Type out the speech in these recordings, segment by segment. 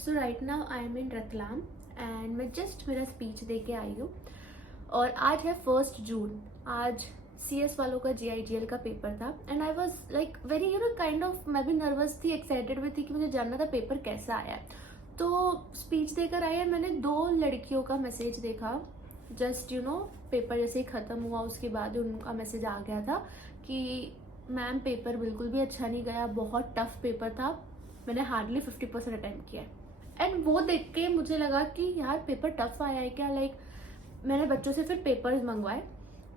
So right now I am in Ratlam and मैं just मेरा speech दे के आई हूँ। और आज है 1 जून। आज CS वालों का GIGL का पेपर था and I was like very kind of, मैं भी नर्वस थी, एक्साइटेड भी थी कि मुझे जानना था पेपर कैसा आया है। तो स्पीच देकर आई है, मैंने 2 लड़कियों का मैसेज देखा। जस्ट पेपर जैसे ही ख़त्म हुआ उसके बाद उनका मैसेज आ गया था कि मैम पेपर बिल्कुल भी अच्छा नहीं गया, बहुत टफ पेपर था, मैंने हार्डली 50% अटेम्प्ट किया है। एंड वो देख के मुझे लगा कि यार पेपर टफ आया है क्या। मैंने बच्चों से फिर पेपर्स मंगवाए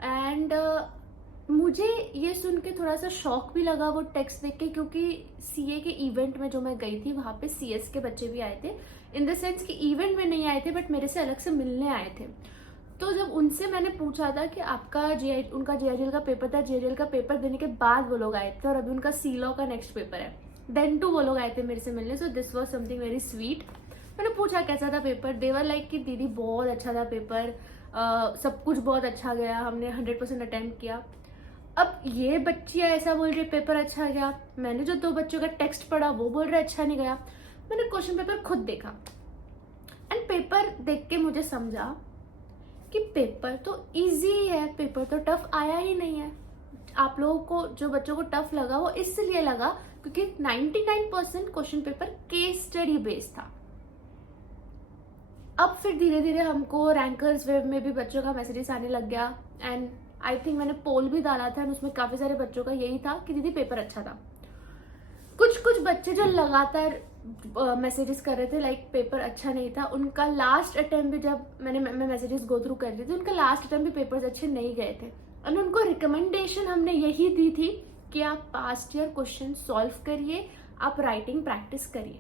एंड मुझे ये सुन के थोड़ा सा शॉक भी लगा वो टेक्स्ट देख के, क्योंकि CA के इवेंट में जो मैं गई थी वहाँ पे CS के बच्चे भी आए थे। इन द सेंस कि इवेंट में नहीं आए थे बट मेरे से अलग से मिलने आए थे। तो जब उनसे मैंने पूछा था कि आपका उनका GIGL का पेपर था, GIGL का पेपर देने के बाद वो लोग आए थे और अभी उनका C-Law का नेक्स्ट पेपर है, देन टू वो लोग आए थे मेरे से मिलने। So this was something very sweet. मैंने पूछा कैसा था पेपर, देवर लाइक कि दीदी बहुत अच्छा था पेपर, सब कुछ बहुत अच्छा गया, हमने 100% अटेम्प्ट किया। अब ये बच्चियाँ ऐसा बोल रही पेपर अच्छा गया, मैंने जो 2 बच्चों का टेक्स्ट पढ़ा वो बोल रहे अच्छा नहीं गया। मैंने क्वेश्चन पेपर खुद देखा एंड पेपर देख के मुझे समझा कि पेपर तो इजी है, पेपर तो टफ आया ही नहीं है। आप लोगों को, जो बच्चों को टफ लगा वो इसलिए लगा क्योंकि 99% question paper case study based था। अब फिर धीरे धीरे हमको रैंकर्स वेब में भी बच्चों का मैसेजेस आने लग गया एंड आई थिंक मैंने पोल भी डाला था, उसमें काफी सारे बच्चों का यही था कि दीदी पेपर अच्छा था। कुछ बच्चे जो लगातार मैसेजेस कर रहे थे लाइक पेपर अच्छा नहीं था, उनका लास्ट अटेम्प्ट भी, जब मैं मैसेजेस गो थ्रू कर रही थी, उनका लास्ट अटेम्प्ट भी पेपर्स अच्छे नहीं गए थे। और उनको रिकमेंडेशन हमने यही दी थी कि आप पास्ट ईयर क्वेश्चन सॉल्व करिए, आप राइटिंग प्रैक्टिस करिए,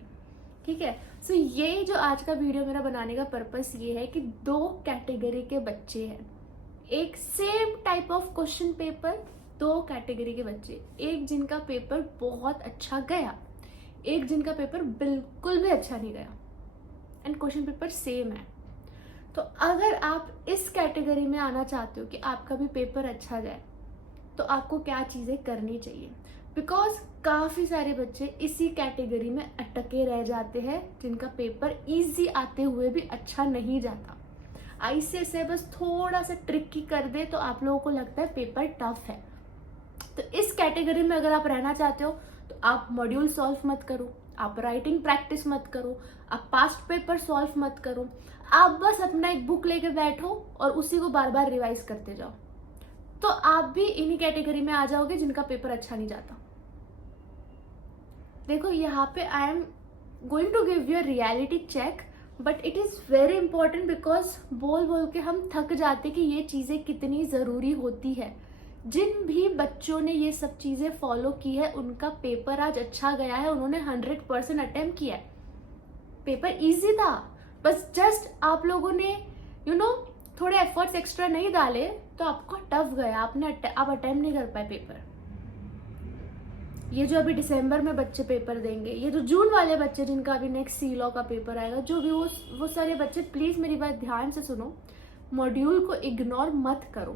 ठीक है। सो ये जो आज का वीडियो मेरा बनाने का पर्पस ये है कि 2 कैटेगरी के बच्चे हैं, एक same type of question paper, 2 category के बच्चे, एक जिनका पेपर बहुत अच्छा गया, एक जिनका पेपर बिल्कुल भी अच्छा नहीं गया एंड क्वेश्चन पेपर सेम है। तो अगर आप इस कैटेगरी में आना चाहते हो कि आपका भी पेपर अच्छा जाए तो आपको क्या चीज़ें करनी चाहिए, बिकॉज काफ़ी सारे बच्चे इसी कैटेगरी में अटके रह जाते हैं जिनका पेपर इजी आते हुए भी अच्छा नहीं जाता। ICSE बस थोड़ा सा ट्रिकी कर दे तो आप लोगों को लगता है पेपर टफ है। तो इस कैटेगरी में अगर आप रहना चाहते हो तो आप मॉड्यूल सॉल्व मत करो, आप राइटिंग प्रैक्टिस मत करो, आप पास्ट पेपर सॉल्व मत करो, आप बस अपना एक बुक लेके बैठो और उसी को बार बार रिवाइज करते जाओ, तो आप भी इन्हीं कैटेगरी में आ जाओगे जिनका पेपर अच्छा नहीं जाता। देखो यहाँ पे I am going to give you a reality check, but it is very important because बोल बोल के हम थक जाते कि ये चीज़ें कितनी ज़रूरी होती है। जिन भी बच्चों ने ये सब चीज़ें फॉलो की है उनका पेपर आज अच्छा गया है, उन्होंने 100% अटेम्प्ट किया है, पेपर इजी था, बस जस्ट आप लोगों ने थोड़े एफर्ट्स एक्स्ट्रा नहीं डाले तो आपको टफ गया, आप अटेम्प्ट नहीं कर पाए पेपर। ये जो अभी दिसंबर में बच्चे पेपर देंगे, ये जो जून वाले बच्चे जिनका अभी नेक्स्ट C-Law का पेपर आएगा, जो भी वो सारे बच्चे प्लीज मेरी बात ध्यान से सुनो, मॉड्यूल को इग्नोर मत करो,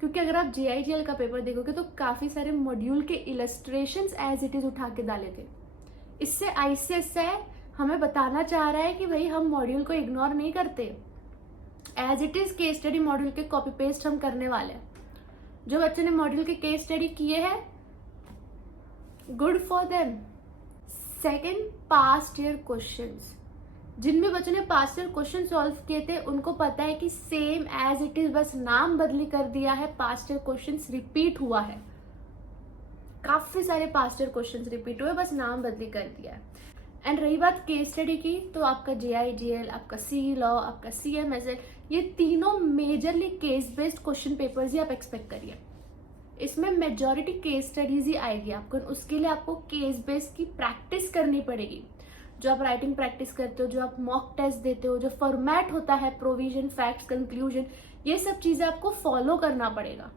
क्योंकि अगर आप GIGL का पेपर देखोगे तो काफी सारे मॉड्यूल के इलस्ट्रेशंस एज इट इज उठा के डाले थे। इससे ICSE हमें बताना चाह रहा है कि भाई हम मॉड्यूल को इग्नोर नहीं करते, as it is case study module के कॉपी पेस्ट हम करने वाले हैं। जो बच्चे ने मॉड्यूल के केस स्टडी किए हैं, good for them. Second, past year questions, जिन भी बच्चों ने पास्ट ईयर क्वेश्चन सॉल्व किए थे उनको पता है कि सेम एज इट इज, बस नाम बदली कर दिया है, पास्ट ईयर क्वेश्चंस रिपीट हुआ है, काफी सारे पास्ट ईयर क्वेश्चंस रिपीट हुए, बस नाम बदली कर दिया है। एंड रही बात केस स्टडी की, तो आपका GIGL, आपका C-Law, आपका CMSL, ये तीनों majorly case based question papers ही आप एक्सपेक्ट करिए। इसमें मेजॉरिटी केस स्टडीज ही आएगी आपको, उसके लिए आपको केस बेस्ड की प्रैक्टिस करनी पड़ेगी। जो आप राइटिंग प्रैक्टिस करते हो, जो आप मॉक टेस्ट देते हो, जो फॉर्मेट होता है, प्रोविजन, फैक्ट्स, कंक्लूजन, ये सब चीजें आपको फॉलो करना पड़ेगा,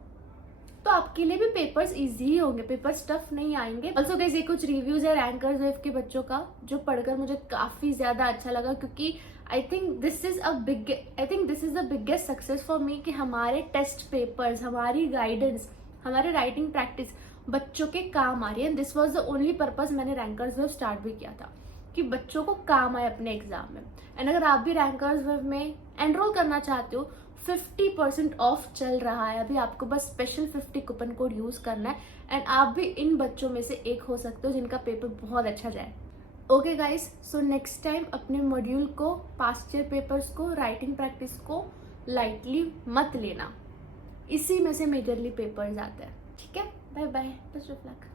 तो आपके लिए भी पेपर्स इजी ही होंगे, पेपर्स टफ नहीं आएंगे। ऑल्सो गाइस, ये कुछ रिव्यूज है रैंकर्स वेब के बच्चों का जो पढ़कर मुझे काफी ज्यादा अच्छा लगा, क्योंकि I think this is the biggest success for me कि हमारे टेस्ट पेपर्स, हमारी गाइडेंस, हमारे राइटिंग प्रैक्टिस बच्चों के काम आ रही है। This was the only purpose मैंने रैंकर्स वेब स्टार्ट भी किया था कि बच्चों को काम आए अपने एग्जाम में। एंड अगर आप भी रैंकर्स वेब में एनरोल करना चाहते हो, 50% ऑफ चल रहा है अभी, आपको बस स्पेशल 50 कूपन कोड यूज करना है एंड आप भी इन बच्चों में से एक हो सकते हो जिनका पेपर बहुत अच्छा जाए। Okay guys, so next time अपने मॉड्यूल को, पास्ट ईयर पेपर्स को, राइटिंग प्रैक्टिस को लाइटली मत लेना, इसी में से मेजरली पेपर्स आते हैं। ठीक है, bye bye, best of luck.